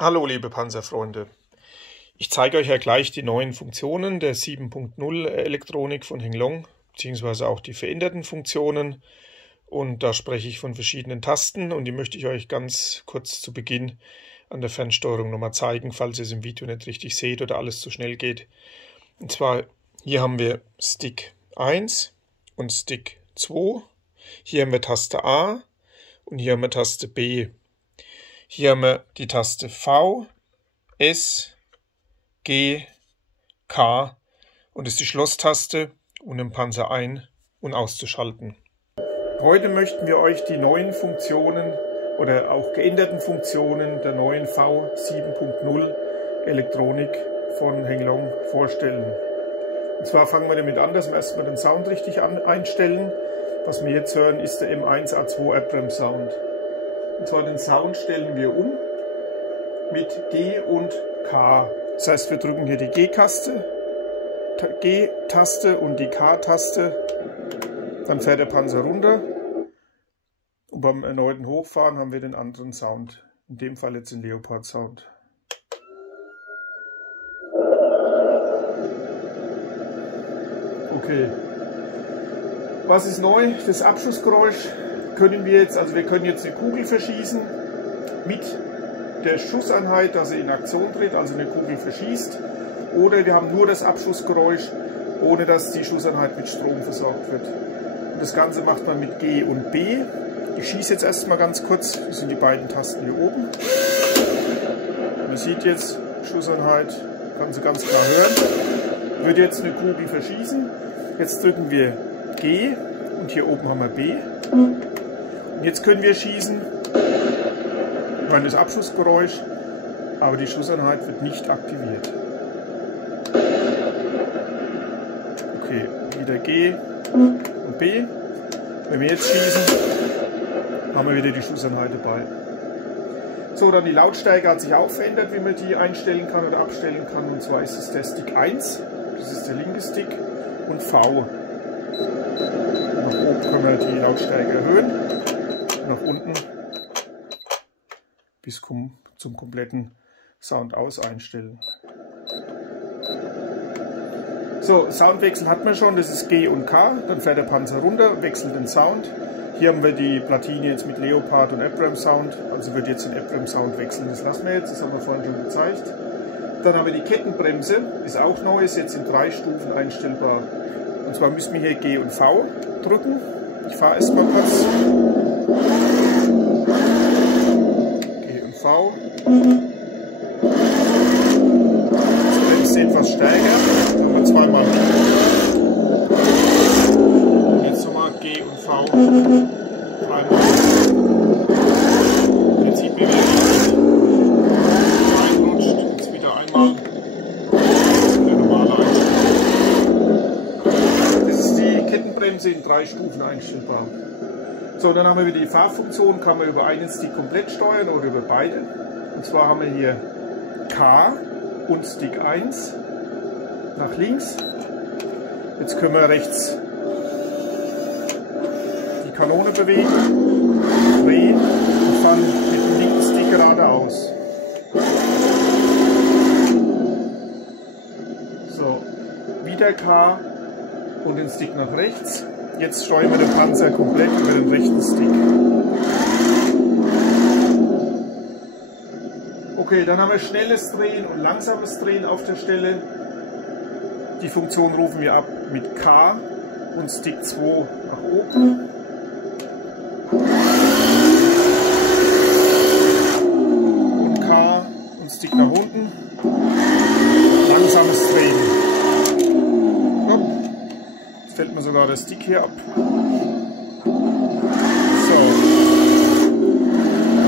Hallo liebe Panzerfreunde, ich zeige euch ja gleich die neuen Funktionen der 7.0 Elektronik von Henglong, beziehungsweise auch die veränderten Funktionen, und da spreche ich von verschiedenen Tasten und die möchte ich euch ganz kurz zu Beginn an der Fernsteuerung nochmal zeigen, falls ihr es im Video nicht richtig seht oder alles zu schnell geht. Und zwar hier haben wir Stick 1 und Stick 2, hier haben wir Taste A und hier haben wir Taste B. Hier haben wir die Taste V, S, G, K und das ist die Schlosstaste, um den Panzer ein- und auszuschalten. Heute möchten wir euch die neuen Funktionen oder auch geänderten Funktionen der neuen V7.0 Elektronik von Henglong vorstellen. Und zwar fangen wir damit an, dass wir erstmal den Sound richtig einstellen. Was wir jetzt hören, ist der M1A2 Abrams Sound. Und zwar den Sound stellen wir um mit G und K. Das heißt, wir drücken hier die G-Taste und die K-Taste. Dann fährt der Panzer runter. Und beim erneuten Hochfahren haben wir den anderen Sound. In dem Fall jetzt den Leopard Sound. Okay. Was ist neu? Das Abschussgeräusch können wir jetzt, also wir können jetzt eine Kugel verschießen mit der Schusseinheit, dass sie in Aktion tritt, also eine Kugel verschießt. Oder wir haben nur das Abschussgeräusch, ohne dass die Schusseinheit mit Strom versorgt wird. Und das Ganze macht man mit G und B. Ich schieße jetzt erstmal ganz kurz, das sind die beiden Tasten hier oben. Man sieht jetzt, Schusseinheit, kann sie ganz klar hören. Wird jetzt eine Kugel verschießen. Jetzt drücken wir G und hier oben haben wir B. Und jetzt können wir schießen. Wir hören das Abschussgeräusch, aber die Schusseinheit wird nicht aktiviert. Okay, wieder G und B. Wenn wir jetzt schießen, haben wir wieder die Schusseinheit dabei. So, dann die Lautstärke hat sich auch verändert, wie man die einstellen kann oder abstellen kann. Und zwar ist es der Stick 1, das ist der linke Stick, und V. Nach oben können wir die Lautstärke erhöhen, nach unten bis zum kompletten Sound aus einstellen. So, Soundwechsel hat man schon, das ist G und K, dann fährt der Panzer runter, wechselt den Sound. Hier haben wir die Platine jetzt mit Leopard und Abrams Sound, also wird jetzt den Abrams Sound wechseln. Das lassen wir jetzt, das haben wir vorhin schon gezeigt. Dann haben wir die Kettenbremse, ist auch neu, ist jetzt in 3 Stufen einstellbar. Und zwar müssen wir hier G und V drücken. Ich fahre erstmal kurz. G und V. Das Bremse etwas stärker. Das haben wir zweimal. Und jetzt nochmal G und V. Dreimal. Jetzt sieht man, wie er reinrutscht. Jetzt wieder einmal. Kettenbremse in 3 Stufen einstellbar. So, dann haben wir wieder die Fahrfunktion, kann man über einen Stick komplett steuern oder über beide. Und zwar haben wir hier K und Stick 1 nach links. Jetzt können wir rechts die Kanone bewegen, drehen und fahren mit dem linken Stick geradeaus. So, wieder K und den Stick nach rechts. Jetzt steuern wir den Panzer komplett über den rechten Stick. Okay, dann haben wir schnelles Drehen und langsames Drehen auf der Stelle. Die Funktion rufen wir ab mit K und Stick 2 nach oben. Und K und Stick nach unten. Langsames Drehen. Fällt mir sogar der Stick hier ab. So.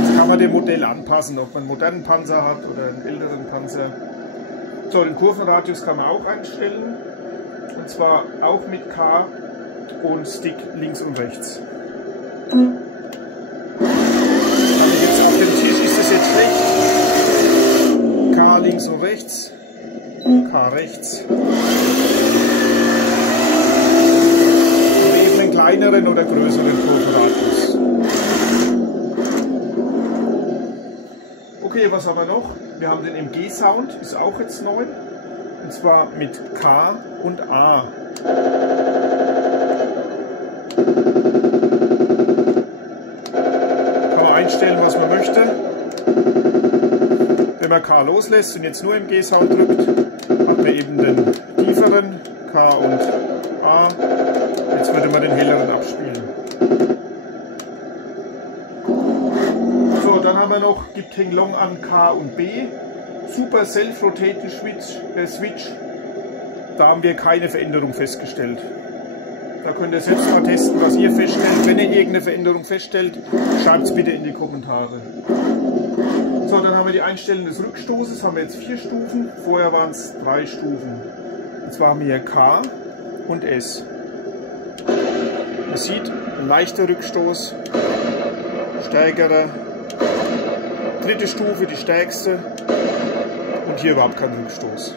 Jetzt kann man dem Modell anpassen, ob man einen modernen Panzer hat oder einen älteren Panzer. So, den Kurvenradius kann man auch einstellen. Und zwar auch mit K und Stick links und rechts. Aber jetzt auf dem Tisch ist es jetzt schlecht. K links und rechts. K rechts. Kleineren oder größeren Kurvenradius. Okay, was haben wir noch? Wir haben den MG-Sound, ist auch jetzt neu. Und zwar mit K und A. Kann man einstellen, was man möchte. Wenn man K loslässt und jetzt nur MG-Sound drückt, hat man eben den tieferen K und A. Jetzt würde man den helleren abspielen. So, dann haben wir noch, gibt Heng Long an K und B. Super Self-Rotating Switch. Da haben wir keine Veränderung festgestellt. Da könnt ihr selbst mal testen, was ihr feststellt. Wenn ihr irgendeine Veränderung feststellt, schreibt es bitte in die Kommentare. So, dann haben wir die Einstellung des Rückstoßes. Haben wir jetzt 4 Stufen. Vorher waren es 3 Stufen. Und zwar haben wir hier K und S. Man sieht, ein leichter Rückstoß, stärkerer. Dritte Stufe, die stärkste. Und hier überhaupt kein Rückstoß.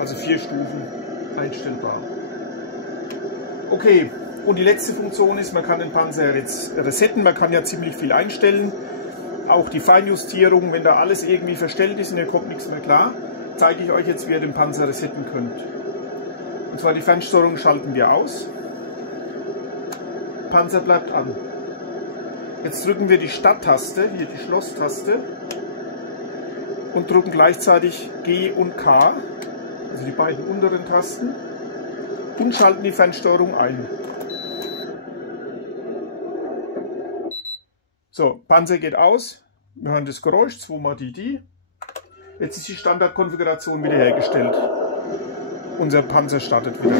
Also 4 Stufen einstellbar. Okay, und die letzte Funktion ist, man kann den Panzer jetzt resetten. Man kann ja ziemlich viel einstellen. Auch die Feinjustierung, wenn da alles irgendwie verstellt ist und ihr kommt nichts mehr klar, zeige ich euch jetzt, wie ihr den Panzer resetten könnt. Und zwar die Fernsteuerung schalten wir aus. Panzer bleibt an. Jetzt drücken wir die Starttaste, hier die Schlosstaste, und drücken gleichzeitig G und K, also die beiden unteren Tasten, und schalten die Fernsteuerung ein. So, Panzer geht aus, wir hören das Geräusch, zweimal die. Jetzt ist die Standardkonfiguration wiederhergestellt. Unser Panzer startet wieder.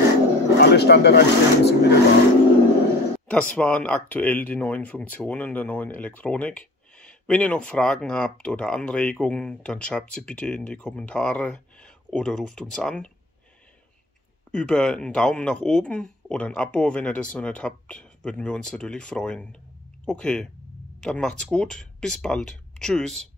Alle Standardeinstellungen sind wieder da. Das waren aktuell die neuen Funktionen der neuen Elektronik. Wenn ihr noch Fragen habt oder Anregungen, dann schreibt sie bitte in die Kommentare oder ruft uns an. Über einen Daumen nach oben oder ein Abo, wenn ihr das noch nicht habt, würden wir uns natürlich freuen. Okay, dann macht's gut, bis bald. Tschüss.